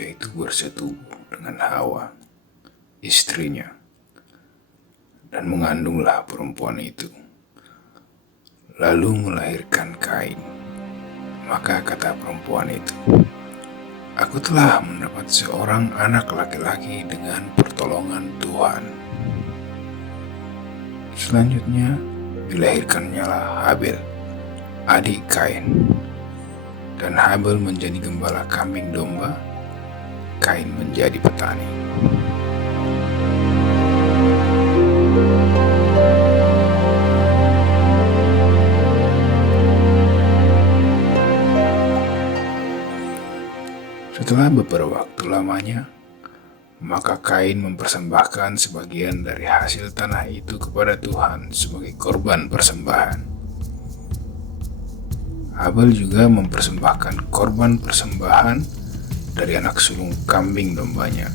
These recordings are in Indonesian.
manusia itu bersetubuh dengan Hawa, istrinya, dan mengandunglah perempuan itu, lalu melahirkan Kain. Maka kata perempuan itu, "Aku telah mendapat seorang anak laki-laki dengan pertolongan Tuhan." Selanjutnya dilahirkannya lah Habel, adik Kain. Dan Habel menjadi gembala kambing domba, Kain menjadi petani. Setelah beberapa waktu lamanya, maka Kain mempersembahkan sebagian dari hasil tanah itu kepada Tuhan sebagai korban persembahan. Habel juga mempersembahkan korban persembahan dari anak sulung kambing dombanya,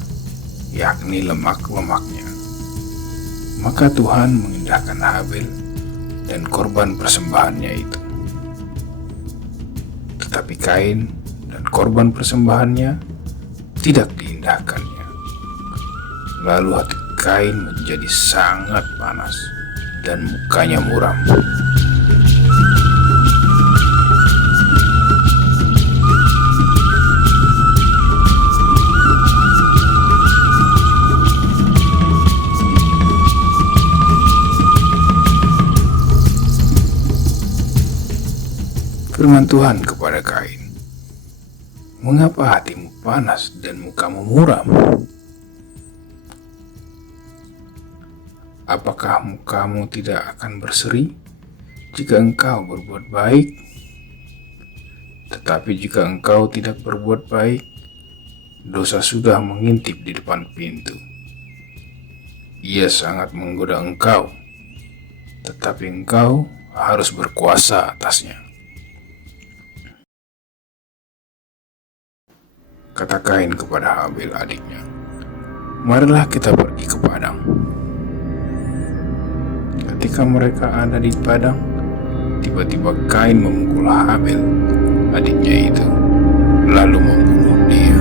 yakni lemak-lemaknya. Maka Tuhan mengindahkan Habel dan korban persembahannya itu. Tetapi Kain dan korban persembahannya tidak diindahkannya. Lalu hati Kain menjadi sangat panas dan mukanya muram. Firman Tuhan kepada Kain, "Mengapa hatimu panas dan mukamu muram? Apakah mukamu tidak akan berseri jika engkau berbuat baik? Tetapi jika engkau tidak berbuat baik, dosa sudah mengintip di depan pintu. Ia sangat menggoda engkau, tetapi engkau harus berkuasa atasnya." Kata Kain kepada Habel adiknya, "Marilah kita pergi ke padang." Ketika mereka ada di padang, tiba-tiba Kain memukul Habel, adiknya itu, lalu membunuh dia.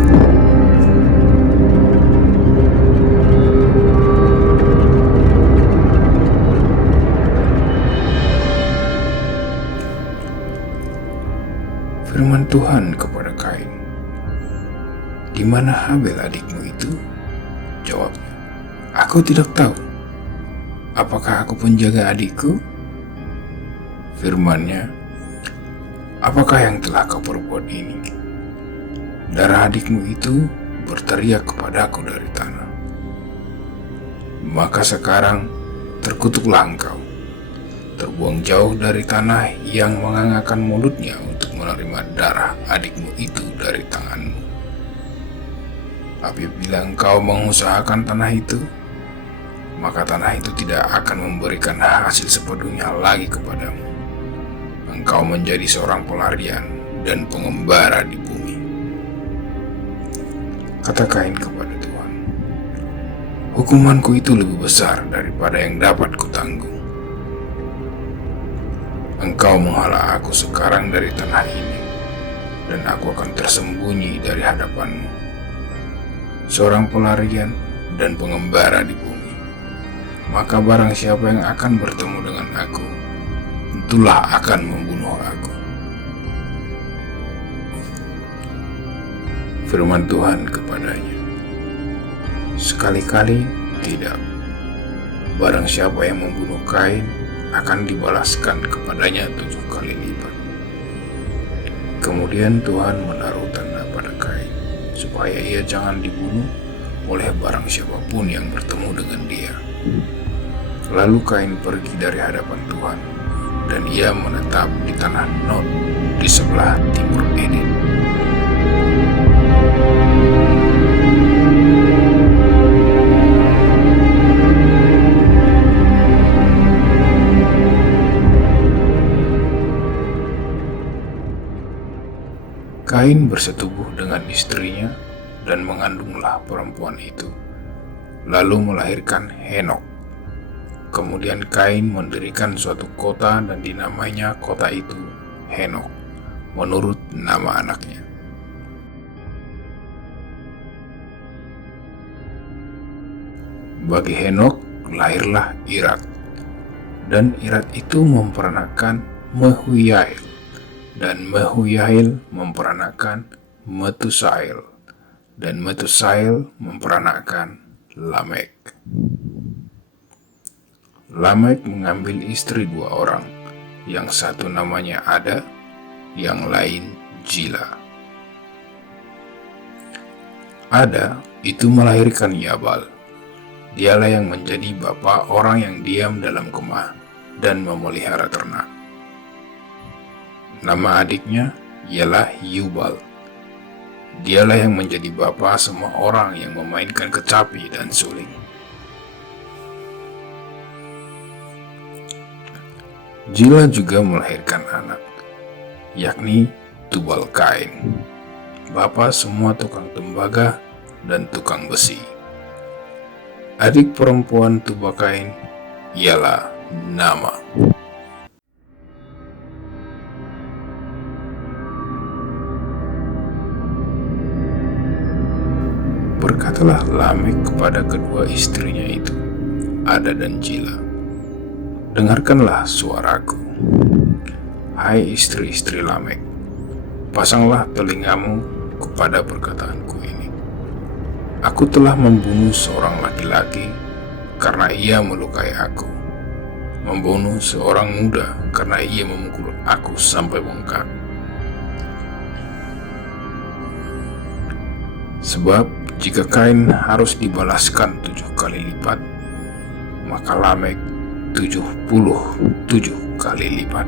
Firman Tuhan kepada Kain, "Di mana Habel adikmu itu?" Jawabnya, "Aku tidak tahu. Apakah aku penjaga adikku?" Firman-Nya, "Apakah yang telah kau perbuat ini? Darah adikmu itu berteriak kepadaku dari tanah. Maka sekarang terkutuklah engkau, terbuang jauh dari tanah yang mengangakkan mulutnya untuk menerima darah adikmu itu dari tanganmu. Apabila engkau mengusahakan tanah itu, maka tanah itu tidak akan memberikan hasil sepenuhnya lagi kepadamu. Engkau menjadi seorang pelarian dan pengembara di bumi." Kata Kain kepada Tuhan, "Hukumanku itu lebih besar daripada yang dapat kutanggung. Engkau menghala aku sekarang dari tanah ini, dan aku akan tersembunyi dari hadapanmu, seorang pelarian dan pengembara di bumi. Maka barang siapa yang akan bertemu dengan aku, tentulah akan membunuh aku." Firman Tuhan kepadanya, "Sekali-kali tidak. Barang siapa yang membunuh Kain akan dibalaskan kepadanya 7 kali lipat." Kemudian Tuhan menaruh tanda pada Kain, supaya ia jangan dibunuh oleh barang siapapun yang bertemu dengan dia. Lalu Kain pergi dari hadapan Tuhan, dan ia menetap di tanah Nod di sebelah timur Eden. Kain bersetubuh dengan istrinya dan mengandunglah perempuan itu, lalu melahirkan Henok. Kemudian Kain mendirikan suatu kota dan dinamainya kota itu Henok, menurut nama anaknya. Bagi Henokh lahirlah Irad, dan Irad itu memperanakan Mehujael, dan Mehujael memperanakan Metusael, dan Metusael memperanakan Lamek. Lamek mengambil istri 2 orang, yang satu namanya Ada, yang lain Jila. Ada itu melahirkan Yabal. Dialah yang menjadi bapa orang yang diam dalam kemah dan memelihara ternak. Nama adiknya ialah Yubal. Dialah yang menjadi bapa semua orang yang memainkan kecapi dan suling. Jila juga melahirkan anak, yakni Tubal-Kain, bapa semua tukang tembaga dan tukang besi. Adik perempuan Tubal-Kain ialah Naamah. Berkatalah Lamek kepada kedua istrinya itu, Ada dan Jila, dengarkanlah suaraku. Hai istri-istri Lamek, pasanglah telingamu kepada perkataanku ini. Aku telah membunuh seorang laki-laki karena ia melukai aku, membunuh seorang muda karena ia memukul aku sampai bengkak. Sebab jika Kain harus dibalaskan 7 kali lipat, maka Lamek 77 kali lipat.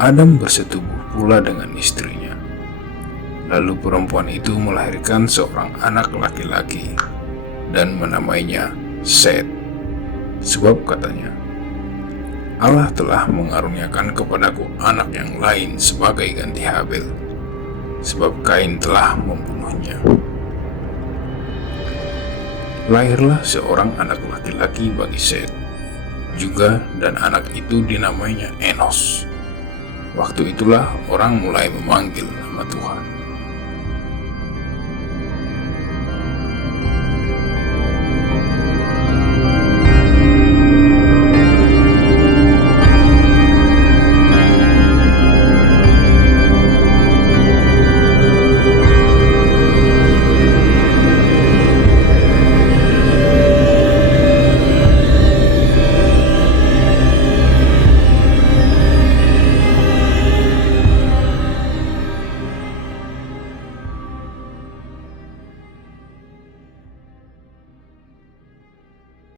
Adam bersetubuh pula dengan istrinya. Lalu perempuan itu melahirkan seorang anak laki-laki dan menamainya Set. Sebab katanya, Allah telah mengaruniakan kepadaku anak yang lain sebagai ganti Habel, sebab Kain telah membunuhnya. Lahirlah seorang anak laki-laki bagi Set juga, dan anak itu dinamainya Enos. Waktu itulah orang mulai memanggil nama Tuhan.